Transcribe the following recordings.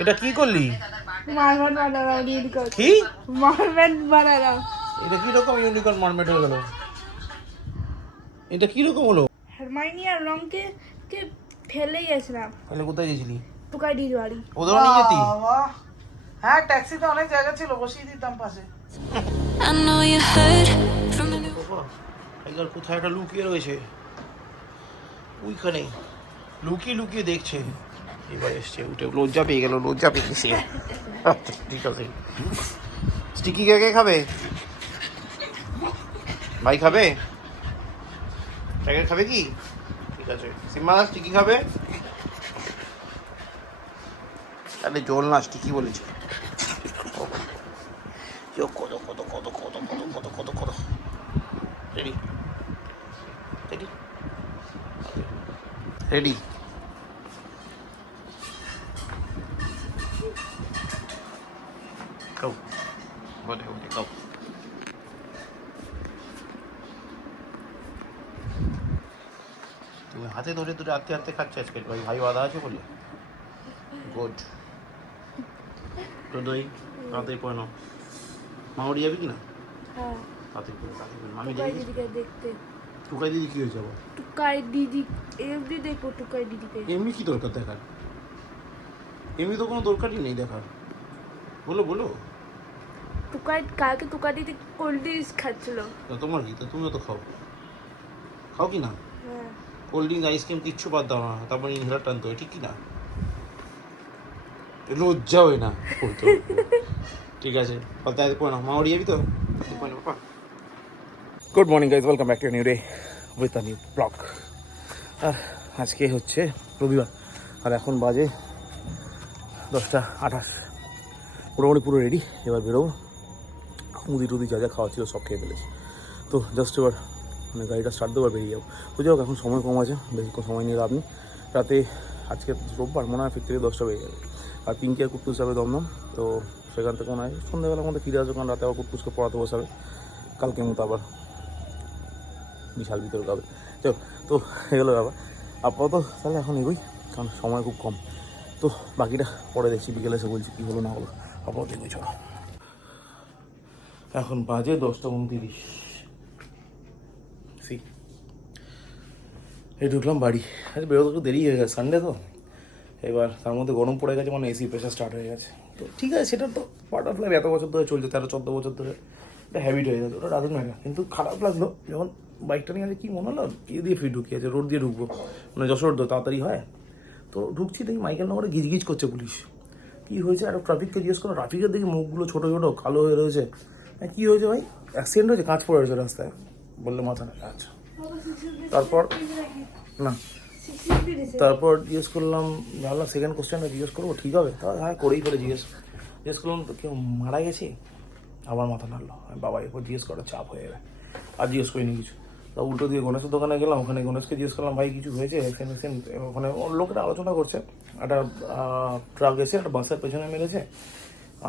এটা কি করলি? মারমেট বানালাম ইউনিকর্ন। কি মারমেট বানালাম। এটা কি রকম ইউনিকর্ন মারমেট হয়ে গেল? এটা কি রকম হলো? হারমাইনি আর রংকে কে ফেলে গেছিলাম। তাহলে কোথায় গেছিলি? টুকাই দিদি বাড়ি। ওদের নিয়ে যেতি? হ্যাঁ, ট্যাক্সিতে অনেক জায়গা ছিল, বসিয়ে দিতাম পাশে। I know you heard from a new একবার কোথায় একটা লুকিয়ে রয়েছে, ওইখানে লুকিয়ে লুকিয়ে দেখছে। এবার এসছে, উঠে লজ্জা পেয়ে গেল, লজ্জা পেয়ে গেছে। আচ্ছা ঠিক আছে। স্টিকি কে কে খাবে? ভাই খাবে? প্যাকেট খাবে কি? ঠিক আছে। সিম্মা স্টিকি খাবে? আরে জল না, স্টিকি বলেছি। কত কত কত কত কত কত কত কত ready ready ready. Go. What do you go? তুমি হাতে ধরে ধরে আস্তে আস্তে খাচ্ছ আজকে, ভাই ভাই বাধা আছে বলে। গুড। তো দই তাড়াতাড়ি পড়ে নাও। মা ওড়ি যাবি কি না? হ্যাঁ। তাড়াতাড়ি পড়ে, তাড়াতাড়ি পড়ে। আমি টুকাই দেখি দিদিকে দেখতে। টুকাই দিদি কি হয়েছে আবার? টুকাই দিদি এমনি দেখো টুকাই দিদিকে। এমনি কি দরকার দেখার? এমনি তো কোনো দরকারই নেই দেখার। বলো বলো। টুকাই কালকে টুকাই দিদি কোল্ড ড্রিঙ্কস খাচ্ছিল। তা তোমার কি? তা তুমিও তো খাও, খাও কি না? হ্যাঁ। কোল্ড ড্রিঙ্ক আইসক্রিম কিচ্ছু বাদ দাও না, তারপর ইনহেলার টানতে হয়, ঠিক কি না? লজ্জা হয় না বলতে? ঠিক আছে, পাতায় পড়ো না। মা ওড়ি যাবি তো? Good morning guys, welcome back to new day with a new vlog. আর আজকে হচ্ছে রবিবার, আর এখন বাজে 10:28। মোটামুটি পুরো রেডি, এবার বেরোবো। মুদি টুদি যা যা খাওয়া ছিল সব খেয়ে ফেলেছি, তো জাস্ট এবার মানে গাড়িটা স্টার্ট দেবো, বেরিয়ে যাবো। বুঝে হোক, এখন সময় কম আছে, বেশি সময় নিয়ে লাভ নেই। রাতে আজকে রোববার, মনে হয় 10 বেজে যাবে। আর পিঙ্কি আর কুট্টুস যাবে দমদম, তো সেখান থেকে মনে হয় সন্ধ্যাবেলার মধ্যে ফিরে আসবে, কারণ রাতে আবার কুট্টুসকে পড়াতে বসাবে, কালকের মতো আবার বিশাল বিতর্ক হবে। চল, তো এগুলো ব্যাপার। আপাতত তাহলে এখন এগোই, কারণ সময় খুব কম। তো বাকিটা পরে দেখছি, বিকেলে এসে বলছি কী হলো না হলো। আপাতত এগোই, চলো। এখন বাজে 10:29। এই ঢুকলাম বাড়ি। আচ্ছা, বেরোতে একটু দেরি হয়ে গেছে, সানডে তো। এবার তার মধ্যে গরম পড়ে গেছে, মানে এসি প্রেশার স্টার্ট হয়ে গেছে। তো ঠিক আছে, সেটা তো পার্ট অফ লাইফ, এত বছর ধরে চলছে, 13-14 বছর ধরে একটা হ্যাবিট হয়ে গেছে, ওটা রাখুন না। কিন্তু খারাপ লাগলো যখন বাইকটা নিয়ে আছে, কী মনে হলো ইয়ে দিয়ে ফির ঢুকিয়েছে, রোড দিয়ে ঢুকবো, মানে যশোর তো তাড়াতাড়ি হয়। তো ঢুকছি, দেখি মাইকেল নগরে গিজগিজ করছে পুলিশ। কী হয়েছে? আর ট্রাফিককে জিজ্ঞেস করো, ট্রাফিকের দেখি মুখগুলো ছোটো ছোটো কালো হয়ে রয়েছে। কী হয়েছে ভাই? অ্যাক্সিডেন্ট হয়েছে, কাঁচ পড়ে রয়েছে রাস্তায়, বললে মাথা না। আচ্ছা, তারপর না, তারপর জিজ্ঞেস করলাম, ভাবলাম সেকেন্ড কোশ্চেনটা জিজ্ঞেস করবো, ঠিক হবে? তা হ্যাঁ, করেই ফেলে জিজ্ঞেস করলাম, তো কেউ মারা গেছে? আবার মাথা নাড়লো। বাবা, এরপর জিজ্ঞেস করার চাপ হয়ে যাবে, আর জিজ্ঞেস করিনি কিছু। তা উল্টো দিয়ে গণেশের দোকানে গেলাম, ওখানে গণেশকে জিজ্ঞেস করলাম, ভাই কিছু হয়েছে? ওখানে লোকেরা আলোচনা করছে, একটা ট্রাক এসে একটা বাসের পেছনে মেরেছে,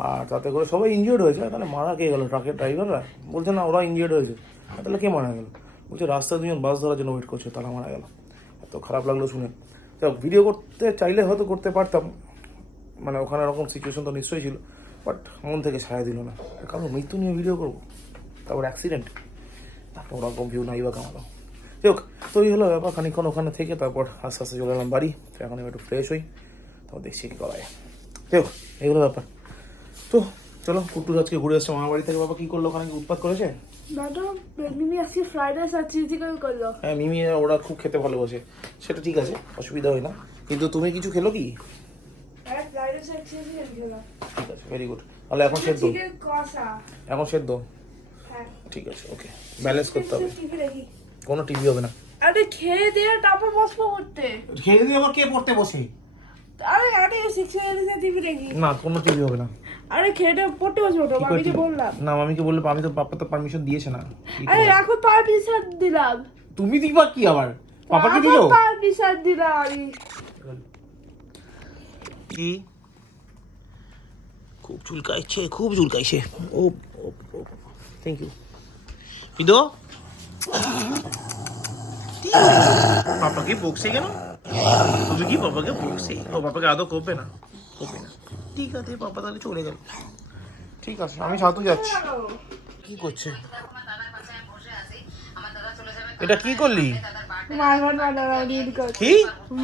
আর তাতে করে সবাই ইনজিওর্ড হয়েছে। তাহলে মারা কে গেলো? ট্রাকের ড্রাইভাররা? বলছে না, ওরা ইনজিওর্ড হয়েছে। তাহলে কে মারা গেল? বলছে রাস্তায় দুজন বাস ধরার জন্য ওয়েট করছে, তারা মারা গেল। এত খারাপ লাগলো শুনে। তো ভিডিও করতে চাইলে হয়তো করতে পারতাম, মানে ওখানে ওরকম সিচুয়েশন তো নিশ্চয়ই ছিল, বাট মন থেকে ছায়া দিল না। কারণ মৃত্যু নিয়ে ভিডিও করবো, তারপর অ্যাক্সিডেন্ট, তারপর ওরকম ভিউ নাই বা কামালাম। যাই হোক, তো এই হলো ব্যাপার। খানিক্ষণ ওখানে থেকে তারপর আস্তে আস্তে চলে এলাম বাড়ি। তো এখন একটু ফ্রেশ হই, তারপর দেখছি কী করা যায়। যাই হোক, এইগুলো ব্যাপার। তো চলো, কুট্টুস আজকে ঘুরে আসছে মামার বাড়ি থেকে। বাবা কী করলো ওখানে? কি উৎপাত করেছে? দাদা মিমি আজকে ফ্রাইড রাইস আর চিলি চিকেন করলো। হ্যাঁ, মিমি ওরা খুব খেতে ভালোবাসে, সেটা ঠিক আছে, অসুবিধা হয় না। কিন্তু তুমি কিছু খেলো কি? হ্যাঁ, ফ্রাইড রাইস আর চিলি চিকেন খেলাম। ঠিক আছে, ভেরি গুড। তাহলে এখন সেদ্ধ? চিকেন কষা। এখন সেদ্ধ? হ্যাঁ, ঠিক আছে, ওকে, ব্যালেন্স করতে হবে। টিভি দেখি। কোনো টিভি হবে না। আরে খেয়ে দিয়ে তারপর বসবো করতে। খেয়ে দিয়ে আবার কে পড়তে বসে? আরে সিক্সের টিভি দেখি। না, কোনো টিভি হবে না। আরে খেয়ে পড়তে বসবো তো, মামিকে বললাম। না, মামিকে বললে, আমি তো পাপা তো পারমিশন দিয়েছে না। আরে এখন পারমিশন দিলাম। তুমি দিবা কি আবার? পাপাকে দিলো? পারমিশন দিলাম আমি। কি খুব চুলকাইছে, খুব চুলকাইছে। ও থ্যাংক ইউ পিদো। পাপাকে বকছে কেন? তুমি কি পাপাকে বকছে? ও পাপাকে আদৌ করবে না, করবে না। ঠিক আছে পাপা তাহলে চলে গেল। ঠিক আছে আমি সাথে যাচ্ছি। কি করছে এটা? কি করলি? মারমেট বানালাম ইউনিকর্ন। কি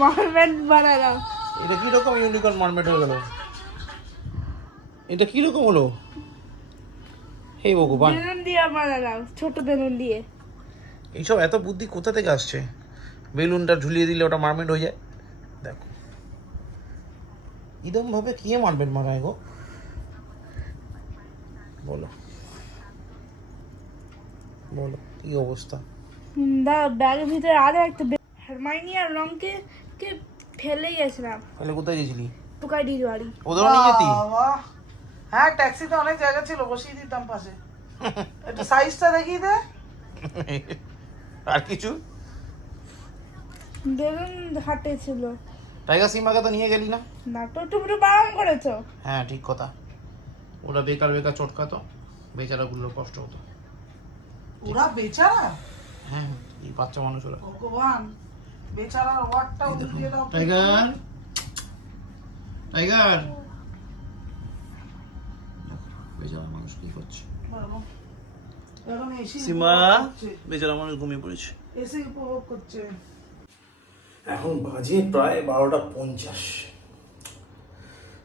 মারমেট বানালাম। এটা কি রকম ইউনিকর্ন মারমেট হয়ে গেল? এটা কি রকম হলো? হে ভগবান, বেলুন দিয়ে বানালাম, ছোট বেলুন দিয়ে। এইসব এত বুদ্ধি কোথা থেকে আসছে? বেলুনটা ঝুলিয়ে দিলে ওটা মারমেট হয়ে যায়। দেখো ইদম ভাবে কি মারমেট মারায় গো? বলো বলো কি অবস্থা? ব্যাগের ভিতরে আরো একটা হারমাইনি আর রংকে কে ফেলে গেছিলাম। তাহলে কোথায় গেছিলি? টুকাইডির বাড়ি। ওদেরও নিয়ে যেতি? বাবা, হ্যাঁ ট্যাক্সিতে অনেক জায়গা ছিল, বসিয়ে দিতাম পাশে। একটু সাইজটা দেখিয়ে দে। আর কিছু? বেলুন হাতে ছিল টাইগার সিম্বাকে তো নিয়ে গেলি না? না, তো তুমি তো বারণ করেছো। হ্যাঁ ঠিক কথা, ওরা বেকার বেকার চটকাতো, বেচারাগুলোর কষ্ট হতো। ওরা বেচারা, হ্যাঁ এই বাচ্চা মানুষ ওরা। ভগবান, বেচারার ওয়ার্ডটা উল্টিয়ে দাও। টাইগার টাইগার বেচারা মানুষ কি করছে? বাবা, এখন এসি সীমা উপভোগ করছে। বেচারা মানুষ ঘুমিয়ে পড়েছে। এসি উপভোগ করছে। এখন বাজে প্রায় 12:50।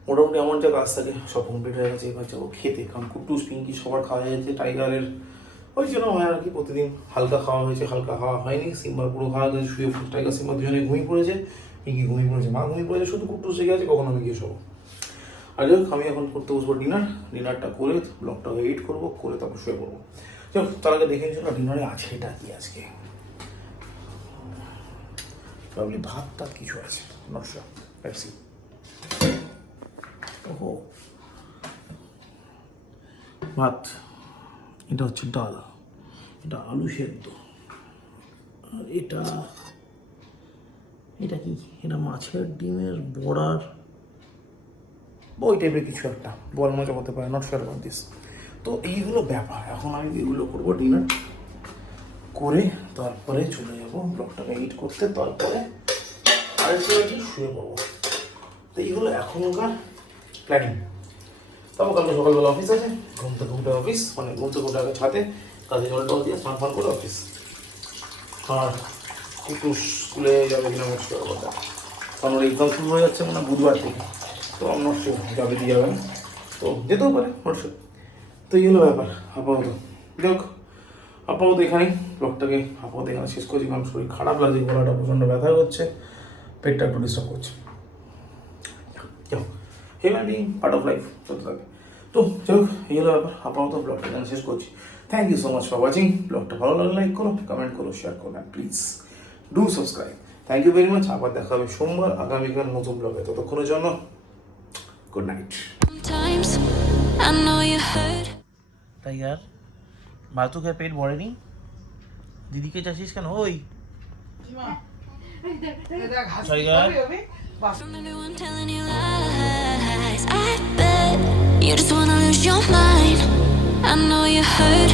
মোটামুটি আমার যা কাজ থাকে সব কমপ্লিট হয়ে গেছে। এবার যাবো খেতে, কারণ কুটুস পিঙ্কি সবার খাওয়া হয়ে গেছে। টাইগারের ওই জন্য হয় আর কি, প্রতিদিন হালকা খাওয়া হয়েছে, হালকা খাওয়া হয়নি। সিম্বার পুরো খাওয়া হয়েছে, শুয়ে টাইগার সিম্বার দুজনে ঘুমিয়ে পড়েছে, পিঙ্কি ঘুমিয়ে পড়েছে, মা ঘুমিয়ে পড়েছে, শুধু কুটুস জেগে আছে, কখন আমি গিয়ে শোবো। আর যাই হোক, আমি এখন করতে বসবো ডিনারটা করে ব্লগটা এডিট করবো, করে তারপর শুয়ে পড়বো। যাই হোক, তার আগে দেখে নিচ্ছিল ডিনারে আছে এটা কি আজকে। প্রবলি ভাত টাত কিছু আছে, নট শিওর, লেটস সি। ওহো, ভাত, এটা হচ্ছে ডাল, এটা আলু সেদ্ধ, আর এটা এটা কি? এটা মাছের ডিমের বড়ার ওই টাইপের কিছু একটা, বল মজা হতে পারে, নট শিওর অ্যাবাউট দিস। তো এইগুলো ব্যাপার, এখন আমি এগুলো করবো, ডিনার করে তারপরে চলে যাবো ব্লগটাকে এডিট করতে, তারপরে আলটিমেটলি শুয়ে পড়বো। তো এইগুলো এখনকার প্ল্যানিং। তারপর কালকে সকালবেলা অফিস আছে, ঘুম থেকে উঠে অফিস, মানে ঘুম থেকে উঠে আগে ছাদে কাজে জল টল দিয়ে স্নান ফান করে অফিস। আর একটু স্কুলে যাবে কিনা মুশকিল কথা, কারণ ওর এক্সাম শুরু হয়ে যাচ্ছে মানে বুধবার থেকে। তো আমি নট শিওর যাবে কি যাবে না, তো যেতেও পারে, নট শিওর। তো এই হলো ব্যাপার আপাতত। দেখ আপাতত এখানেই ব্লগটাকে আপাতত এখানে শেষ করছি, কারণ শরীর খারাপ লাগছে, গলাটা প্রচণ্ড ব্যথা হচ্ছে, পেটটা একটু ডিস্টার্ব করছে। হেমানি পার্ট অফ লাইফ চলতে থাকে। তো যাই হোক, এই হলো ব্যাপার, আপাতত ব্লগটা এখানে শেষ করছি। Thank you so much for watching. ব্লগটা ভালো লাগলে লাইক করো, কমেন্ট করো, শেয়ার করো, please do subscribe. Thank you very much. আবার দেখা হবে সোমবার আগামীকাল নতুন ব্লগে। ততক্ষণের জন্য good night. Sometimes I know you hurt. Tiger, মালতু খেয়ে পেট ভরেনি? দিদিকে চাচ্ছিস কেন? ওই Tiger, From everyone telling you lies, I bet you just wanna lose your mind. I know you hurt.